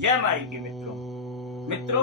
जय माई के मित्रों,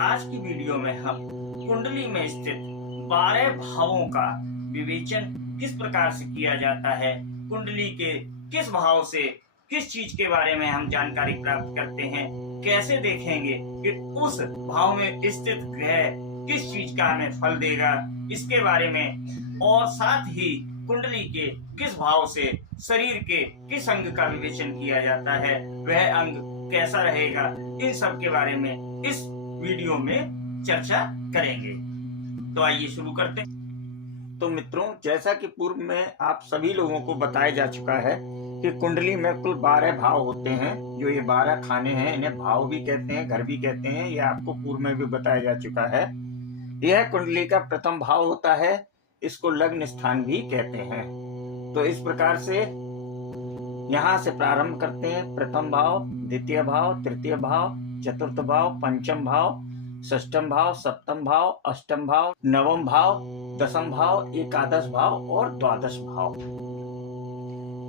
आज की वीडियो में हम कुंडली में स्थित 12 भावों का विवेचन किस प्रकार से किया जाता है, कुंडली के किस भाव से किस चीज के बारे में हम जानकारी प्राप्त करते हैं, कैसे देखेंगे कि उस भाव में स्थित ग्रह किस चीज का हमें फल देगा, इसके बारे में, और साथ ही कुंडली के किस भाव से शरीर के किस अंग का विवेचन किया जाता है, वह अंग कैसा रहेगा, इन सब के बारे में इस वीडियो में चर्चा करेंगे। तो आइए शुरू करते हैं। तो मित्रों, जैसा कि पूर्व में आप सभी लोगों को बताया जा चुका है कि कुंडली में कुल 12 भाव होते हैं। जो ये 12 खाने हैं, इन्हें भाव भी कहते हैं, घर भी कहते हैं। यह आपको पूर्व में भी बताया जा चुका है। यह कुंडली का प्रथम भाव होता है, इसको लग्न स्थान भी कहते हैं। तो इस प्रकार से यहाँ से प्रारंभ करते हैं। प्रथम भाव, द्वितीय भाव, तृतीय भाव, चतुर्थ भाव, पंचम भाव, षष्ठम भाव, सप्तम भाव, अष्टम भाव, नवम भाव, दसम भाव, एकादश भाव और द्वादश भाव।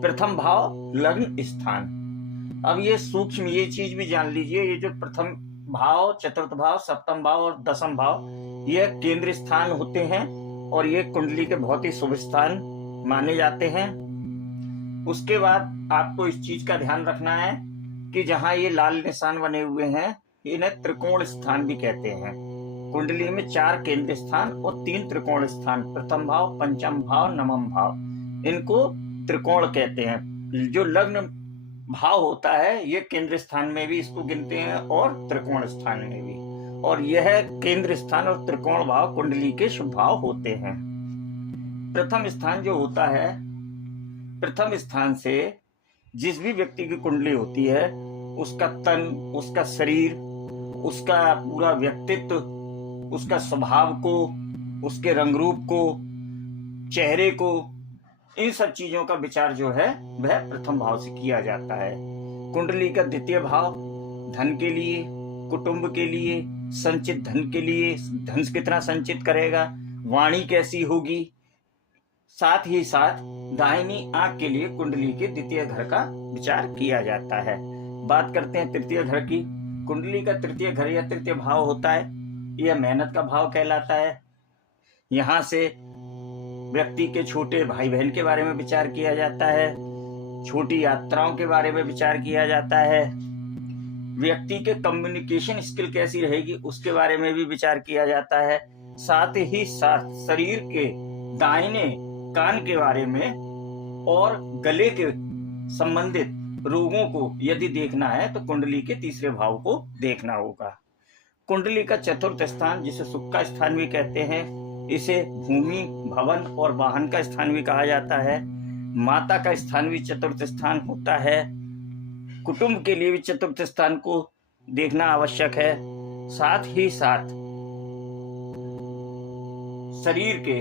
प्रथम भाव लग्न स्थान। अब ये सूक्ष्म ये चीज भी जान लीजिए, ये जो प्रथम भाव, चतुर्थ भाव, सप्तम भाव और दसम भाव, ये केंद्र स्थान होते हैं और ये कुंडली के बहुत ही शुभ स्थान माने जाते हैं। उसके बाद आपको इस चीज का ध्यान रखना है कि जहां ये लाल निशान बने हुए हैं, इन्हें त्रिकोण स्थान भी कहते हैं। कुंडली में 4 केंद्र स्थान और 3 त्रिकोण स्थान, प्रथम भाव, पंचम भाव, नवम भाव, इनको त्रिकोण कहते हैं। जो लग्न भाव होता है, ये केंद्र स्थान में भी इसको गिनते हैं और त्रिकोण स्थान में भी। और यह केंद्र स्थान और त्रिकोण भाव कुंडली के शुभ भाव होते हैं। प्रथम स्थान जो होता है, प्रथम स्थान से जिस भी व्यक्ति की कुंडली होती है, उसका तन, उसका शरीर, उसका पूरा व्यक्तित्व, उसका स्वभाव को, उसके रंग रूप को, चेहरे को, इन सब चीजों का विचार जो है वह प्रथम भाव से किया जाता है। कुंडली का द्वितीय भाव धन के लिए, कुटुंब के लिए, संचित धन के लिए, धन कितना संचित करेगा, वाणी कैसी होगी, साथ ही साथ दाहिनी आंख के लिए कुंडली के द्वितीय घर का विचार किया जाता है। बात करते हैं तृतीय घर की। कुंडली का तृतीय घर या तृतीय भाव होता है, यह मेहनत का भाव कहलाता है। यहाँ से व्यक्ति के छोटे भाई बहन के बारे में विचार किया जाता है, छोटी यात्राओं के बारे में विचार किया जाता है, व्यक्ति के कम्युनिकेशन स्किल कैसी रहेगी उसके बारे में भी विचार किया जाता है। साथ ही साथ शरीर के दाहिने कान के बारे में और गले के संबंधित रोगों को यदि देखना है तो कुंडली के तीसरे भाव को देखना होगा। कुंडली का चतुर्थ स्थान, जिसे सुख का स्थान भी कहते हैं, इसे भूमि, भवन और वाहन का स्थान भी कहा जाता है। माता का स्थान भी चतुर्थ स्थान होता है। कुटुंब के लिए भी चतुर्थ स्थान को देखना आवश्यक है। साथ ही साथ शरीर के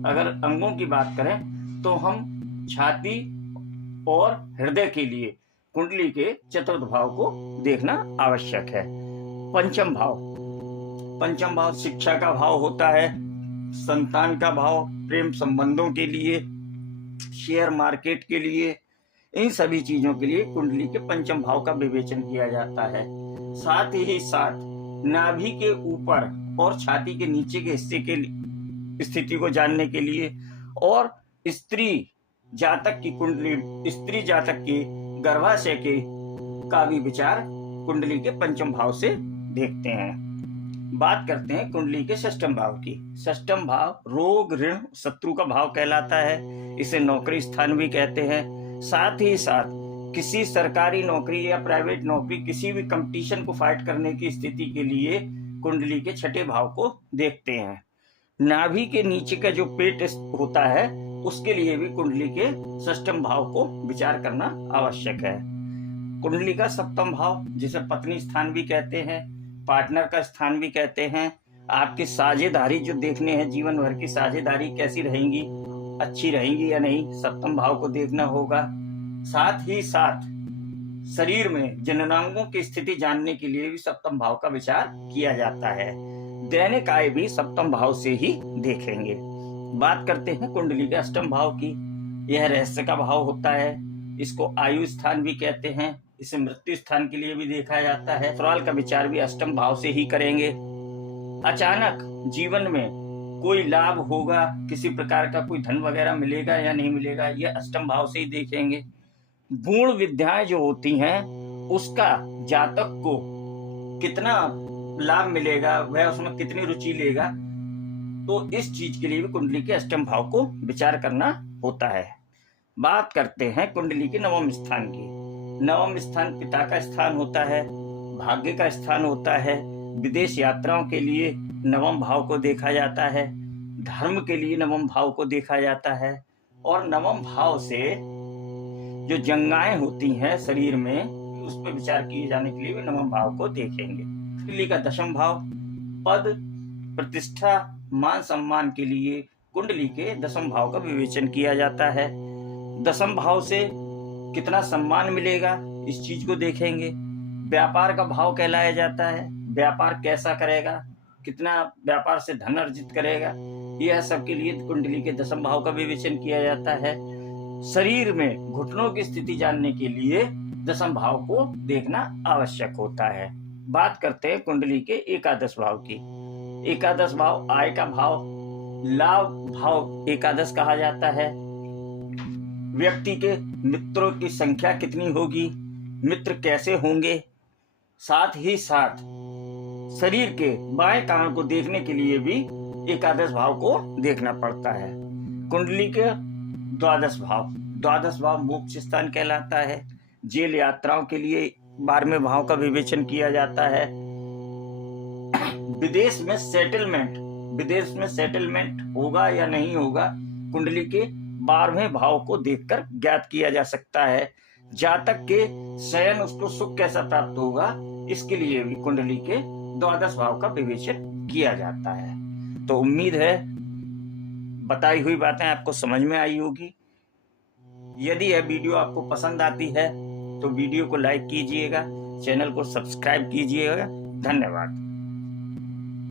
अगर अंगों की बात करें तो हम छाती और हृदय के लिए कुंडली के चतुर्थ भाव को देखना आवश्यक है। पंचम भाव शिक्षा का भाव होता है, संतान का भाव, प्रेम संबंधों के लिए, शेयर मार्केट के लिए, इन सभी चीजों के लिए कुंडली के पंचम भाव का विवेचन किया जाता है। साथ ही साथ नाभि के ऊपर और छाती के नीचे के हिस्से के स्थिति को जानने के लिए और स्त्री जातक की कुंडली, स्त्री जातक के गर्भाशय के का भी विचार कुंडली के पंचम भाव से देखते हैं। बात करते हैं कुंडली के षष्ठम भाव की। षष्ठम भाव रोग, ऋण, शत्रु का भाव कहलाता है। इसे नौकरी स्थान भी कहते हैं। साथ ही साथ किसी सरकारी नौकरी या प्राइवेट नौकरी, किसी भी कंपटीशन को फाइट करने की स्थिति के लिए कुंडली के छठे भाव को देखते हैं। नाभि के नीचे का जो पेट होता है, उसके लिए भी कुंडली के षष्ठम भाव को विचार करना आवश्यक है। कुंडली का सप्तम भाव, जिसे पत्नी स्थान भी कहते हैं, पार्टनर का स्थान भी कहते हैं, आपकी साझेदारी जो देखने हैं, जीवन भर की साझेदारी कैसी रहेंगी, अच्छी रहेंगी या नहीं, सप्तम भाव को देखना होगा। साथ ही साथ शरीर में जननांगों की स्थिति जानने के लिए भी सप्तम भाव का विचार किया जाता है। दैनिक आय भी सप्तम भाव से ही देखेंगे। बात करते हैं कुंडली के अष्टम भाव की। यह रहस्य का भाव होता है, इसको आयु स्थान भी कहते हैं। इसे मृत्यु स्थान के लिए भी देखा जाता है। ससुराल का विचार भी अष्टम भाव से ही करेंगे। अचानक जीवन में कोई लाभ होगा, किसी प्रकार का कोई धन वगैरह मिलेगा या नहीं मिलेगा, यह अष्टम भाव से ही देखेंगे। गुण विद्याएं जो होती हैं उसका जातक को कितना लाभ मिलेगा, वह उसमें कितनी रुचि लेगा, तो इस चीज के लिए भी कुंडली के अष्टम भाव को विचार करना होता है। बात करते हैं कुंडली के नवम स्थान की। नवम स्थान पिता का स्थान होता है, भाग्य का स्थान होता है। विदेश यात्राओं के लिए नवम भाव को देखा जाता है, धर्म के लिए नवम भाव को देखा जाता है, और नवम भाव से जो जंगाएं होती हैं शरीर में, उस पर विचार किए जाने के लिए भी नवम भाव को देखेंगे। कुंडली का दशम भाव पद, प्रतिष्ठा, मान सम्मान के लिए कुंडली के दशम भाव का विवेचन किया जाता है। दशम भाव से कितना सम्मान मिलेगा, इस चीज को देखेंगे। व्यापार का भाव कहलाया जाता है, व्यापार कैसा करेगा, कितना व्यापार से धन अर्जित करेगा, यह सब के लिए कुंडली के दशम भाव का विवेचन किया जाता है। शरीर में घुटनों की स्थिति जानने के लिए दशम भाव को देखना आवश्यक होता है। बात करते हैं कुंडली के एकादश भाव की। एकादश भाव आय का भाव, लाभ भाव एकादश कहा जाता है। व्यक्ति के मित्रों की संख्या कितनी होगी, मित्र कैसे होंगे, साथ ही साथ शरीर के बाएं कान को देखने के लिए भी एकादश भाव को देखना पड़ता है। कुंडली के द्वादश भाव मोक्ष स्थान कहलाता है। जेल यात्राओं के लिए 12वें भाव का विवेचन किया जाता है। विदेश में सेटलमेंट होगा या नहीं होगा, कुंडली के 12वें भाव को देखकर ज्ञात किया जा सकता है। जातक के शयन उसको सुख कैसा प्राप्त होगा, इसके लिए भी कुंडली के द्वादश भाव का विवेचन किया जाता है। तो उम्मीद है बताई हुई बातें आपको समझ में आई होगी। यदि यह वीडियो आपको पसंद आती है तो वीडियो को लाइक कीजिएगा, चैनल को सब्सक्राइब कीजिएगा। धन्यवाद।